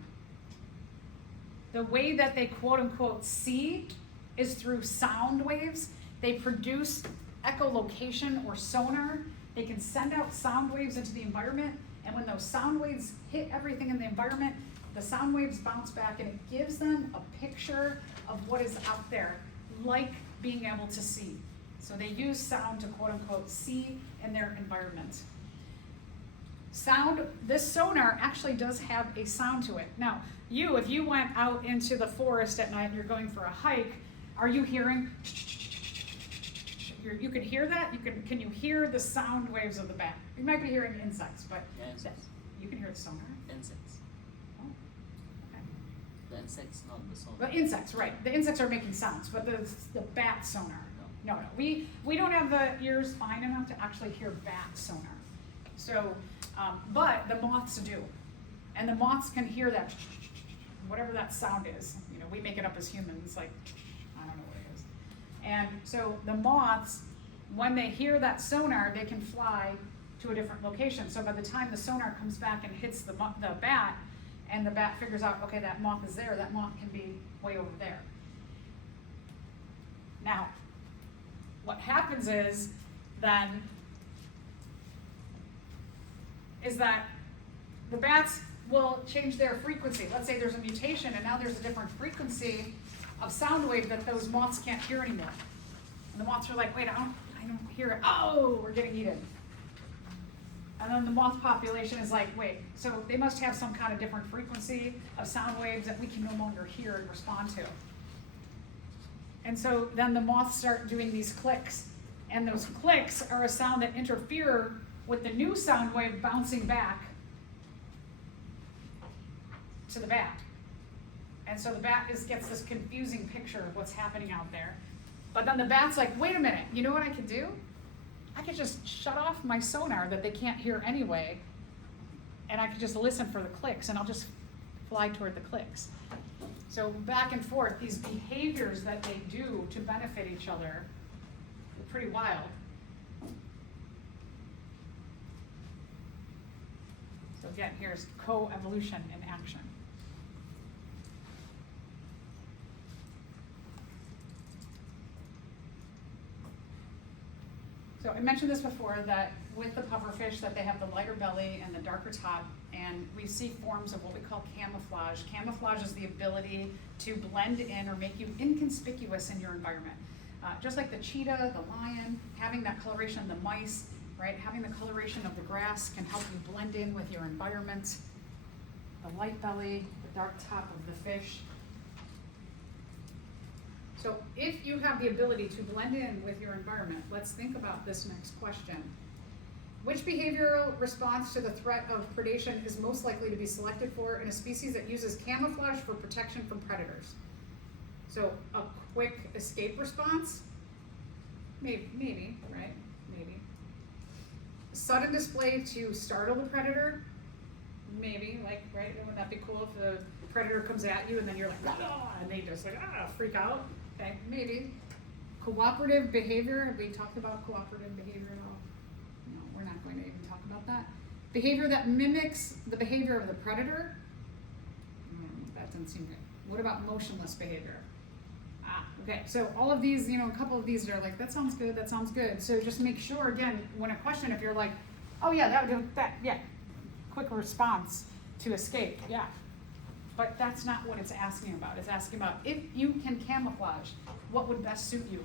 The way that they quote unquote see is through sound waves. They produce echolocation or sonar. They can send out sound waves into the environment, and when those sound waves hit everything in the environment, the sound waves bounce back and it gives them a picture of what is out there, like being able to see. So they use sound to quote unquote see in their environment. Sound, this sonar actually does have a sound to it. Now, if you went out into the forest at night and you're going for a hike, are you hearing? You can hear that? Can you hear the sound waves of the bat? You might be hearing insects, but insects. You can hear the sonar. Insects. Oh, okay. The insects, not the sonar. The insects, right. The insects are making sounds, but the bat sonar. No. We don't have the ears fine enough to actually hear bat sonar. So, but the moths do. And the moths can hear that, whatever that sound is. We make it up as humans, like, I don't know what it is. And so the moths, when they hear that sonar, they can fly to a different location. So by the time the sonar comes back and hits the bat, and the bat figures out, okay, that moth is there, that moth can be way over there. Now, what happens is that the bats will change their frequency. Let's say there's a mutation and now there's a different frequency of sound wave that those moths can't hear anymore. And the moths are like, wait, I don't hear it. Oh, we're getting eaten. And then the moth population is like, wait, so they must have some kind of different frequency of sound waves that we can no longer hear and respond to. And so then the moths start doing these clicks, and those clicks are a sound that interfere with the new sound wave bouncing back to the bat. And so the bat gets this confusing picture of what's happening out there. But then the bat's like, wait a minute, you know what I could do? I could just shut off my sonar that they can't hear anyway, and I could just listen for the clicks, and I'll just fly toward the clicks. So back and forth, these behaviors that they do to benefit each other are pretty wild. So again, here's co-evolution in action. So I mentioned this before, that with the pufferfish that they have the lighter belly and the darker top, and we see forms of what we call camouflage. Camouflage is the ability to blend in or make you inconspicuous in your environment. Just like the cheetah, the lion, having that coloration, the mice, right? Having the coloration of the grass can help you blend in with your environment. The light belly, the dark top of the fish. So if you have the ability to blend in with your environment, let's think about this next question. Which behavioral response to the threat of predation is most likely to be selected for in a species that uses camouflage for protection from predators? So a quick escape response? Maybe, right? Maybe. Sudden display to startle the predator? Maybe, like, right? Wouldn't that be cool if the predator comes at you and then you're like, ah, and they just like, freak out? Okay, maybe. Cooperative behavior, have we talked about cooperative behavior at all? No, we're not going to even talk about that. Behavior that mimics the behavior of the predator? That doesn't seem good. What about motionless behavior? Okay, so all of these, a couple of these are like, that sounds good, that sounds good. So just make sure, again, when a question, if you're like, oh yeah, that would do that, yeah. Quick response to escape, yeah. But that's not what it's asking about. It's asking about if you can camouflage, what would best suit you?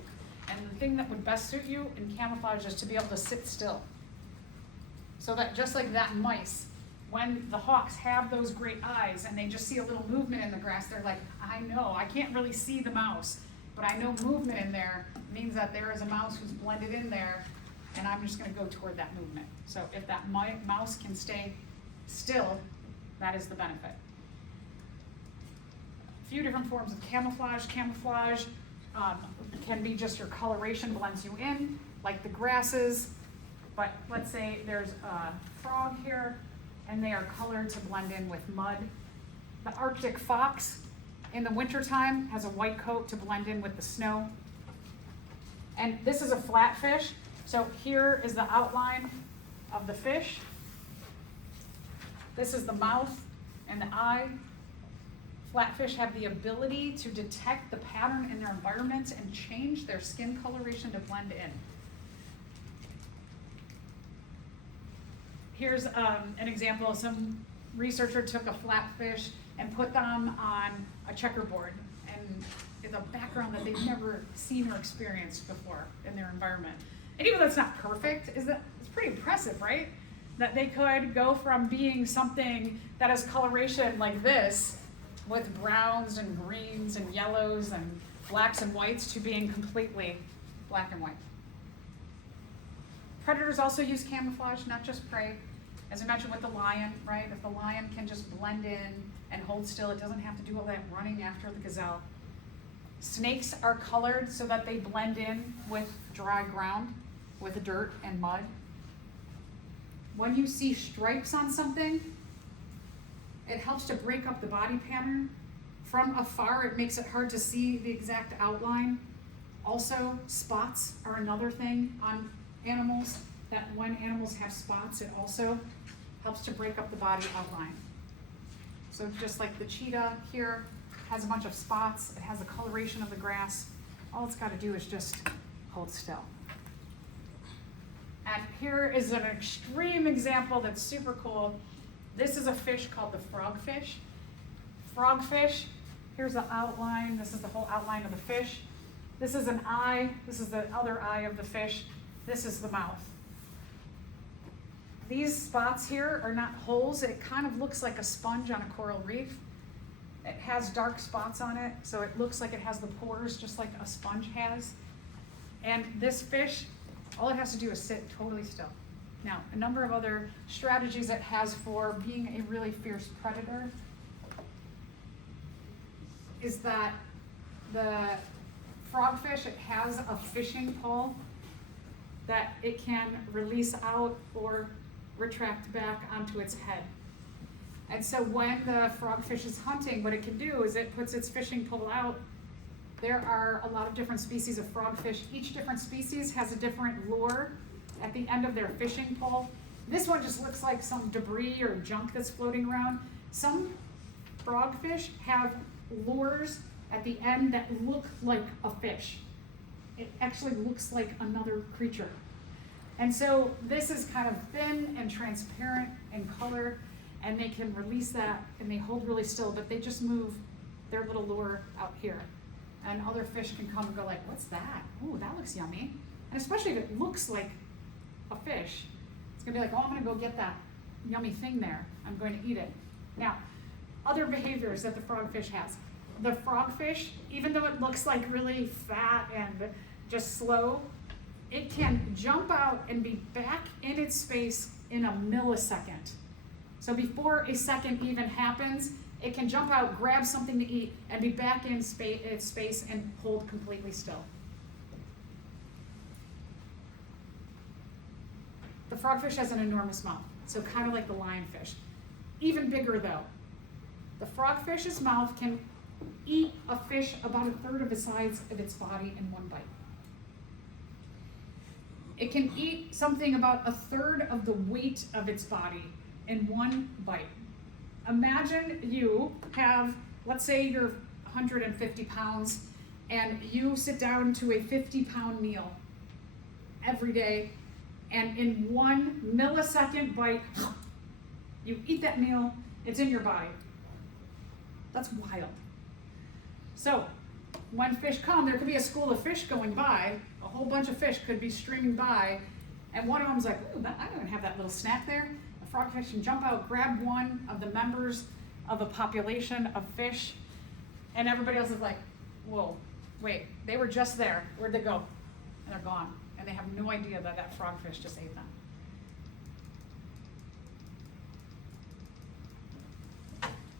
And the thing that would best suit you in camouflage is to be able to sit still. So that just like that mice, when the hawks have those great eyes and they just see a little movement in the grass, they're like, I know, I can't really see the mouse, but I know movement in there means that there is a mouse who's blended in there, and I'm just gonna go toward that movement. So if that mouse can stay still, that is the benefit. A few different forms of camouflage. Camouflage can be just your coloration blends you in, like the grasses, but let's say there's a frog here, and they are colored to blend in with mud. The Arctic fox in the wintertime has a white coat to blend in with the snow. And this is a flatfish, so here is the outline of the fish. This is the mouth and the eye. Flatfish have the ability to detect the pattern in their environment and change their skin coloration to blend in. Here's an example. Some researcher took a flatfish and put them on a checkerboard, and it's a background that they've never seen or experienced before in their environment. And even though it's not perfect, it's pretty impressive, right? That they could go from being something that has coloration like this, with browns and greens and yellows and blacks and whites, to being completely black and white. Predators also use camouflage, not just prey. As I mentioned with the lion, right? If the lion can just blend in and hold still, it doesn't have to do all that running after the gazelle. Snakes are colored so that they blend in with dry ground, with dirt and mud. When you see stripes on something, it helps to break up the body pattern. From afar, it makes it hard to see the exact outline. Also, spots are another thing on animals, that when animals have spots, it also helps to break up the body outline. So just like the cheetah here has a bunch of spots, it has the coloration of the grass, all it's got to do is just hold still. And here is an extreme example that's super cool. This is a fish called the frogfish. Frogfish, here's the outline. This is the whole outline of the fish. This is an eye. This is the other eye of the fish. This is the mouth. These spots here are not holes. It kind of looks like a sponge on a coral reef. It has dark spots on it, so it looks like it has the pores just like a sponge has. And this fish, all it has to do is sit totally still. Now, a number of other strategies it has for being a really fierce predator is that the frogfish, it has a fishing pole that it can release out or retract back onto its head. And so when the frogfish is hunting, what it can do is it puts its fishing pole out. There are a lot of different species of frogfish. Each different species has a different lure at the end of their fishing pole. This one just looks like some debris or junk that's floating around. Some frogfish have lures at the end that look like a fish. It actually looks like another creature. And so this is kind of thin and transparent in color, and they can release that and they hold really still, but they just move their little lure out here. And other fish can come and go like, what's that? Ooh, that looks yummy. And especially if it looks like a fish, it's gonna be like, oh, I'm gonna go get that yummy thing there. I'm going to eat it. Now, other behaviors that the frogfish has. The frogfish, even though it looks like really fat and just slow, it can jump out and be back in its space in a millisecond. So before a second even happens, it can jump out, grab something to eat, and be back in its space and hold completely still. The frogfish has an enormous mouth, so kind of like the lionfish. Even bigger though. The frogfish's mouth can eat a fish about a third of the size of its body in one bite. It can eat something about a third of the weight of its body in one bite. Imagine you have, let's say you're 150 pounds, and you sit down to a 50-pound meal every day, and in 1 millisecond bite, you eat that meal, it's in your body. That's wild. So when fish come, there could be a school of fish going by, a whole bunch of fish could be streaming by, and one of them's like, ooh, I'm gonna have that little snack there. A frogfish can jump out, grab one of the members of a population of fish, and everybody else is like, whoa, wait, they were just there, where'd they go? And they're gone, and they have no idea that that frogfish just ate them.